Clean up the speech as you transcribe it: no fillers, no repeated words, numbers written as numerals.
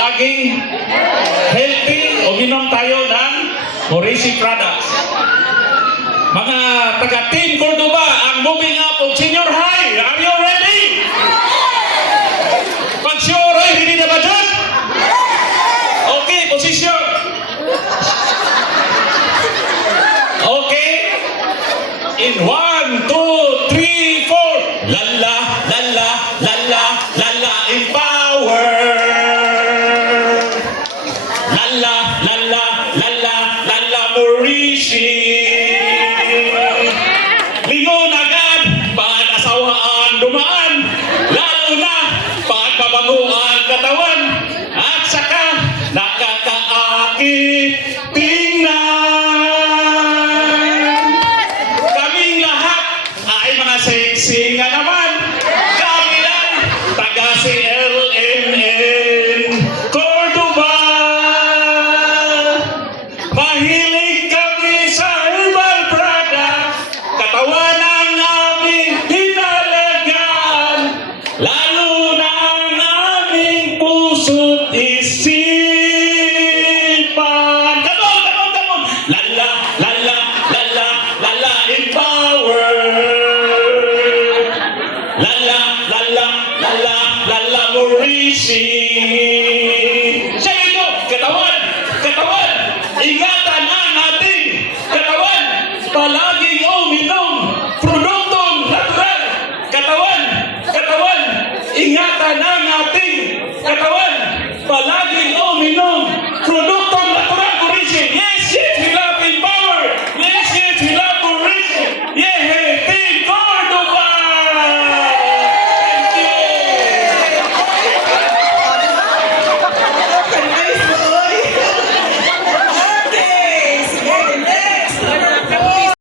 palaging healthy o minom tayo ng Morrissey products. Mga taga-Team Cordoba, ang moving up of senior high, are you ready? Pag-sure, hindi na ba dyan? Okay, position. Okay. In 1, 2, 3, 4. Lala, lala, lala, lala, empower. Lala, lala, lala, lala, Morrissey. Lingon agad, pag-asawaan dumaan. Lalo na, pagbabaguan katawan. At saka, nakakaakit tingnan. Kaming lahat ay mga sexy nga naman. Kami lang, taga CLNN Cordoba. Mahilig kami sa herbal product. Katawan ang aming hinalagaan. Lalo na ang aming puso't isipan. Come on, come on, come on. Lala, lala, lala, lala, empower. Lala, lala, lala, lala, Morrissey.